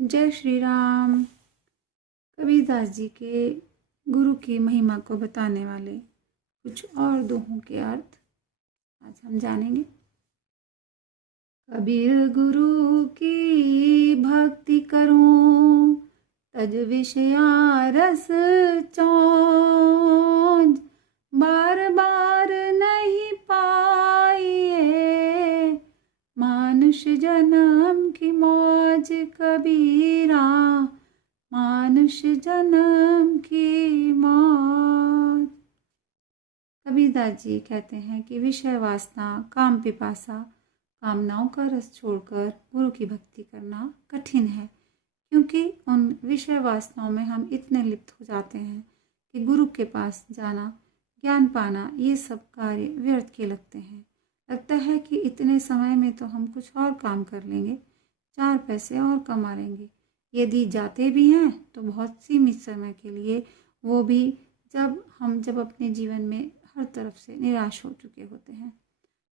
जय श्री राम। कबीरदास जी के गुरु की महिमा को बताने वाले कुछ और दोहों के अर्थ आज हम जानेंगे। कबीर गुरु की भक्ति करूं, तज विषया रस चौंज, बार बार नहीं पाइए, मानुष जन्म की मौज कबीरा, मानुष जन्म की मौज। कबीरदास जी कहते हैं कि विषय वासना, काम पिपासा, कामनाओं का रस छोड़कर गुरु की भक्ति करना कठिन है, क्योंकि उन विषय वासनाओं में हम इतने लिप्त हो जाते हैं कि गुरु के पास जाना, ज्ञान पाना, ये सब कार्य व्यर्थ के लगते हैं। लगता है कि इतने समय में तो हम कुछ और काम कर लेंगे, 4 पैसे और कमा लेंगे। यदि जाते भी हैं तो बहुत सीमित समय के लिए, वो भी जब अपने जीवन में हर तरफ से निराश हो चुके होते हैं।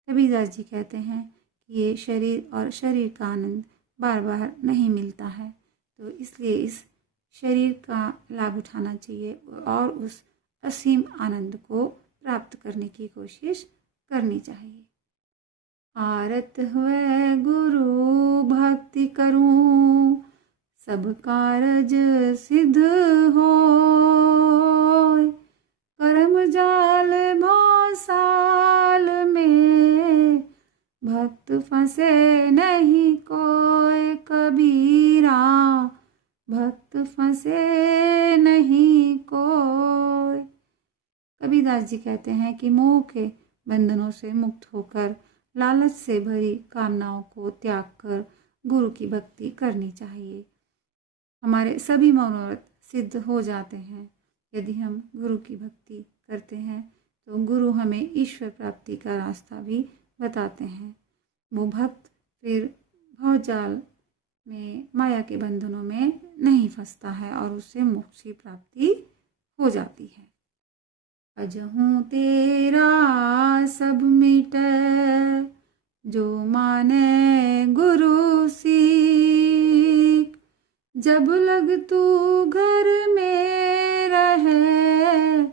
कबीरदास जी कहते हैं कि ये शरीर और शरीर का आनंद बार बार नहीं मिलता है, तो इसलिए इस शरीर का लाभ उठाना चाहिए और उस असीम आनंद को प्राप्त करने की कोशिश करनी चाहिए। आरत हुए गुरु भक्ति करूं, सब कारज सिद्ध होय, कर्म जाल भौसाल में, भक्त फंसे नहीं कोय कबीरा, भक्त फंसे नहीं कोय। कबीरदास जी कहते हैं कि मोह के बंधनों से मुक्त होकर, लालच से भरी कामनाओं को त्याग कर गुरु की भक्ति करनी चाहिए। हमारे सभी मनोरथ सिद्ध हो जाते हैं यदि हम गुरु की भक्ति करते हैं, तो गुरु हमें ईश्वर प्राप्ति का रास्ता भी बताते हैं। वो भक्त फिर भवजाल में, माया के बंधनों में नहीं फंसता है और उससे मोक्ष की प्राप्ति हो जाती है। अजहूँ तेरा सब मिटे, जो माने गुरु सीख, जब लग तू घर में रहे,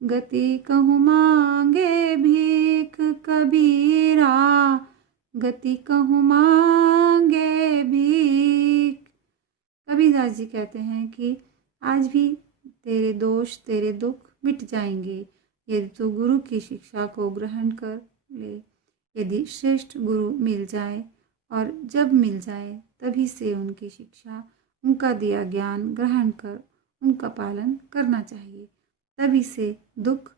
गति कहूँ मांगे भीख कबीरा, गति कहूँ मांगे भीख। कबीरदास जी कहते हैं कि आज भी तेरे दोष, तेरे दुख मिट जाएंगे यदि तू गुरु की शिक्षा को ग्रहण कर ले। यदि श्रेष्ठ गुरु मिल जाए, और जब मिल जाए तभी से उनकी शिक्षा, उनका दिया ज्ञान ग्रहण कर उनका पालन करना चाहिए। तभी से दुख,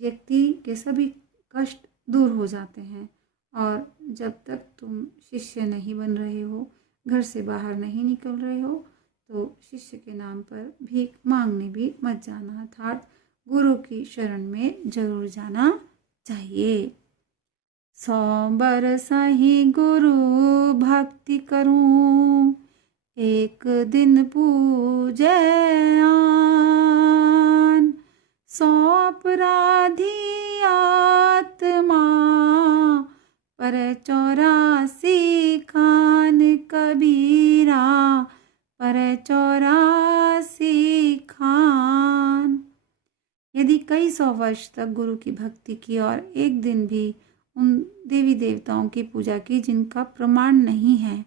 व्यक्ति के सभी कष्ट दूर हो जाते हैं। और जब तक तुम शिष्य नहीं बन रहे हो, घर से बाहर नहीं निकल रहे हो, तो शिष्य के नाम पर भीख मांगने भी मत जाना, अर्थात गुरु की शरण में जरूर जाना चाहिए। 100 बरस ही गुरु भक्ति करूं, एक दिन पूजे आन, 100 अपराधी आत्मा, पर 84 खान कबीरा, पर 84 खान। यदि कई 100 वर्ष तक गुरु की भक्ति की और एक दिन भी उन देवी देवताओं की पूजा की जिनका प्रमाण नहीं है,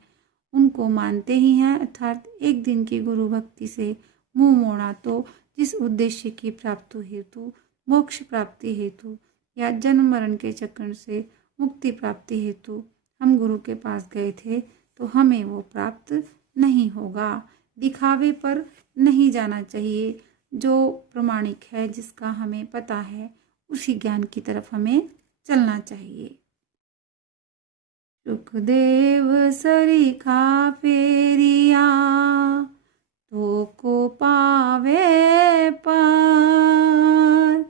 उनको मानते ही हैं, अर्थात एक दिन की गुरु भक्ति से मुंह मोड़ा, तो जिस उद्देश्य की प्राप्ति हेतु, मोक्ष प्राप्ति हेतु या जन्म मरण के चक्र से मुक्ति प्राप्ति हेतु हम गुरु के पास गए थे, तो हमें वो प्राप्त नहीं होगा। दिखावे पर नहीं जाना चाहिए। जो प्रमाणिक है, जिसका हमें पता है, उसी ज्ञान की तरफ हमें चलना चाहिए। सुखदेव सरीखा फेरिया, तो को पावे पार,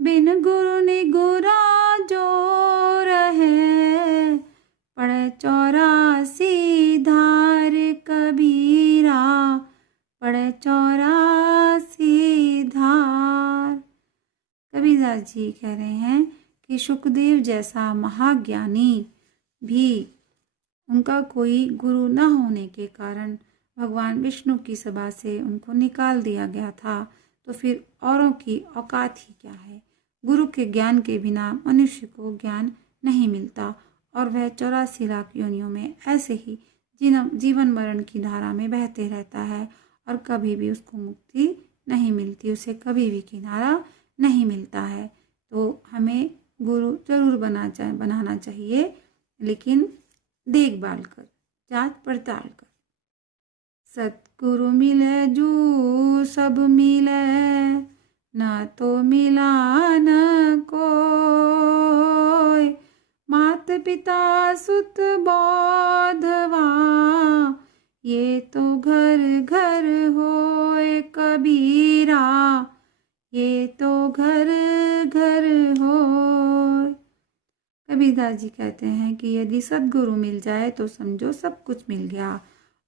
बिन गुरु निगुरा जो रहे, पड़े 84 धार कबीरा, पड़े 84 धार। कबीरदास जी कह रहे हैं कि सुखदेव जैसा महाज्ञानी भी, उनका कोई गुरु न होने के कारण भगवान विष्णु की सभा से उनको निकाल दिया गया था, तो फिर औरों की औकात ही क्या है। गुरु के ज्ञान के बिना मनुष्य को ज्ञान नहीं मिलता और वह 84 लाख योनियों में ऐसे ही जीवन मरण की धारा में बहते रहता है और कभी भी उसको मुक्ति नहीं मिलती, उसे कभी भी किनारा नहीं मिलता है। तो हमें गुरु जरूर बनाना चाहिए, लेकिन देखभाल कर, जांच पड़ताल कर। सतगुरु मिले जू सब मिले, न तो मिला न कोई। मात पिता सुत बोधवा, ये तो घर घर होए कबीरा, ये तो घर घर होए। कबीरदास जी कहते हैं कि यदि सद्गुरु मिल जाए तो समझो सब कुछ मिल गया,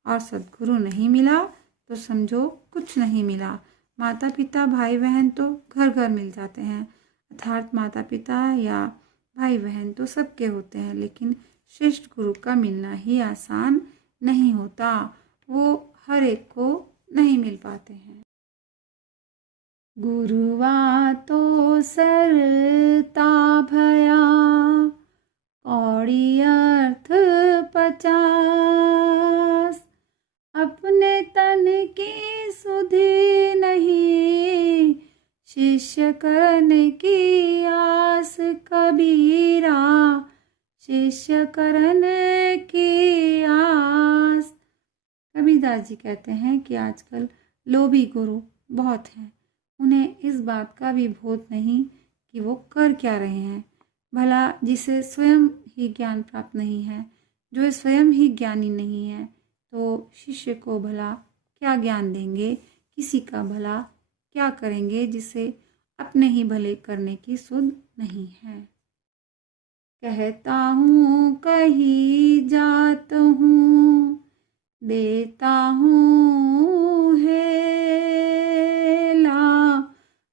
और सद्गुरु नहीं मिला तो समझो कुछ नहीं मिला। माता पिता भाई बहन तो घर घर मिल जाते हैं, अर्थात माता पिता या भाई बहन तो सबके होते हैं, लेकिन श्रेष्ठ गुरु का मिलना ही आसान नहीं होता, वो हर एक को नहीं मिल पाते हैं। गुरुवा तो सरता भया, कौड़ी अर्थ 50, अपने तन की सुधि नहीं, शिष्य करने की आस कबीरा, शिष्य करने की आस। कबीरदास जी कहते हैं कि आजकल लोभी गुरु बहुत हैं, उन्हें इस बात का भी बोध नहीं कि वो कर क्या रहे हैं। भला जिसे स्वयं ही ज्ञान प्राप्त नहीं है, जो स्वयं ही ज्ञानी नहीं है, तो शिष्य को भला क्या ज्ञान देंगे, किसी का भला क्या करेंगे जिसे अपने ही भले करने की सुध नहीं है। कहता हूँ कहीं जात हूँ, देता हूँ हेला,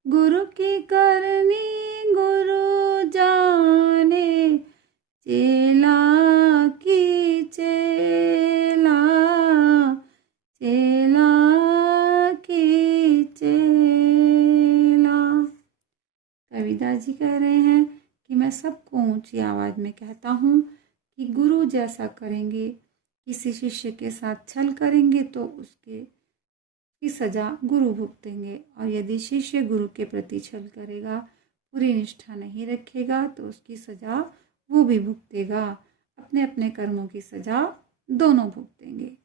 गुरु की करनी गुरु जाने, चेला की चेला, चेला की चेला। कबीरदास जी कह रहे हैं कि मैं सबको ऊंची आवाज में कहता हूँ कि गुरु जैसा करेंगे, किसी शिष्य के साथ छल करेंगे तो उसकी सजा गुरु भुगतेंगे, और यदि शिष्य गुरु के प्रति छल करेगा, पूरी निष्ठा नहीं रखेगा, तो उसकी सजा वो भी भुगतेगा। अपने अपने कर्मों की सजा दोनों भुगतेंगे।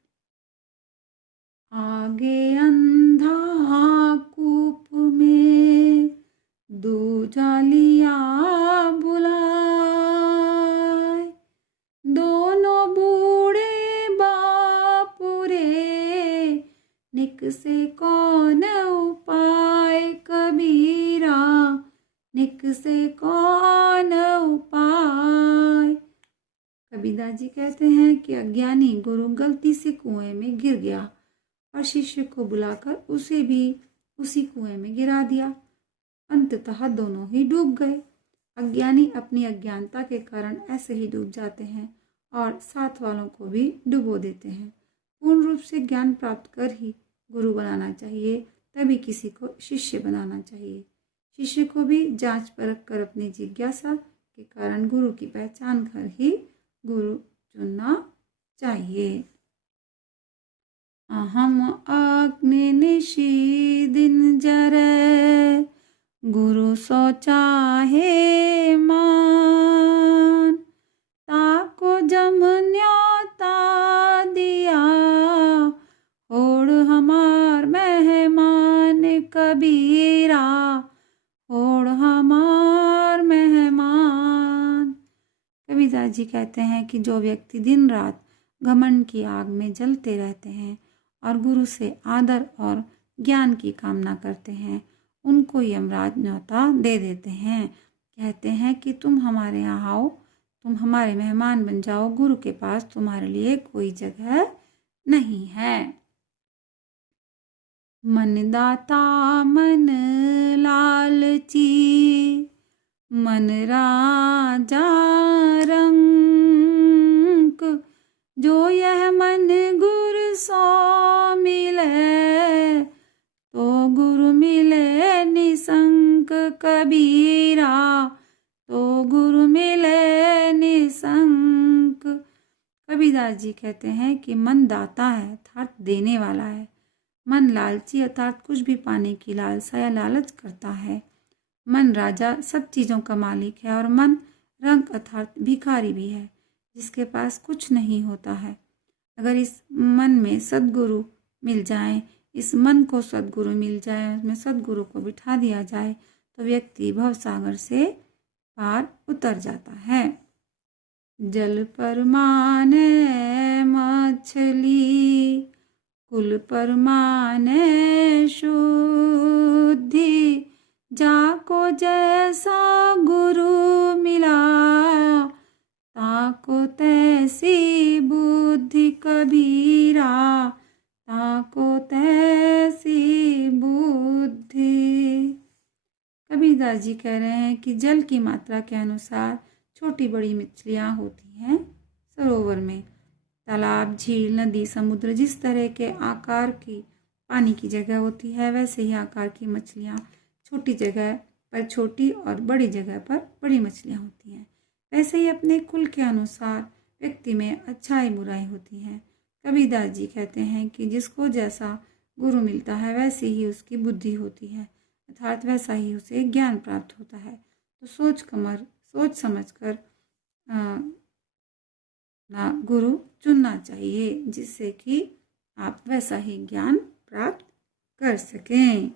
आगे अंधा कूप में दूजा लिया बुलाए, दोनों बूढ़े बापुरे, निक से कौन उपाय कबीरा, निक से कौन उपाय। कबीरदास जी कहते हैं कि अज्ञानी गुरु गलती से कुएं में गिर गया और शिष्य को बुलाकर उसे भी उसी कुएं में गिरा दिया। अंततः दोनों ही डूब गए। अज्ञानी अपनी अज्ञानता के कारण ऐसे ही डूब जाते हैं और साथ वालों को भी डुबो देते हैं। पूर्ण रूप से ज्ञान प्राप्त कर ही गुरु बनाना चाहिए, तभी किसी को शिष्य बनाना चाहिए। शिष्य को भी जांच परख कर अपनी जिज्ञासा के कारण गुरु की पहचान कर ही गुरु चुनना चाहिए। अहम अग्नि निशी दिन जरे, गुरु सो चाहे मान, ताको जम न्योता दिया, होड़ हमार मेहमान कबीरा, होड़ हमार मेहमान। कबीरदास जी कहते हैं कि जो व्यक्ति दिन रात घमंड की आग में जलते रहते हैं और गुरु से आदर और ज्ञान की कामना करते हैं, उनको यमराज न्योता दे देते हैं। कहते हैं कि तुम हमारे यहाँ आओ, तुम हमारे मेहमान बन जाओ, गुरु के पास तुम्हारे लिए कोई जगह नहीं है। मन दाता मन लालची, मन राजा रंक, जो यह मन गुरु सो मिले, तो गुरु मिले निसंक कबीरा, तो गुरु मिले निसंक। कबीरदास जी कहते हैं कि मन दाता है अर्थात देने वाला है, मन लालची अर्थात कुछ भी पाने की लालसा या लालच करता है, मन राजा सब चीज़ों का मालिक है, और मन रंक अर्थात भिखारी भी है जिसके पास कुछ नहीं होता है। अगर इस मन में सद्गुरु मिल जाए, इस मन को सद्गुरु मिल जाए, उसमें सद्गुरु को बिठा दिया जाए, तो व्यक्ति भवसागर से पार उतर जाता है। जल पर माने मछली, कुल पर माने शुद्धि, जाको जैसा गुरु मिला, ताको तैसी बुद्धि कबीरा, ताको तैसी बुद्धि। कबीरदास जी कह रहे हैं कि जल की मात्रा के अनुसार छोटी बड़ी मछलियाँ होती हैं सरोवर में। तालाब, झील, नदी, समुद्र जिस तरह के आकार की पानी की जगह होती है, वैसे ही आकार की मछलियाँ छोटी जगह पर छोटी और बड़ी जगह पर बड़ी मछलियाँ होती हैं। वैसे ही अपने कुल के अनुसार व्यक्ति में अच्छाई बुराई होती है। कबीरदास जी कहते हैं कि जिसको जैसा गुरु मिलता है वैसी ही उसकी बुद्धि होती है, अर्थात वैसा ही उसे ज्ञान प्राप्त होता है। तो सोच समझ कर ना गुरु चुनना चाहिए, जिससे कि आप वैसा ही ज्ञान प्राप्त कर सकें।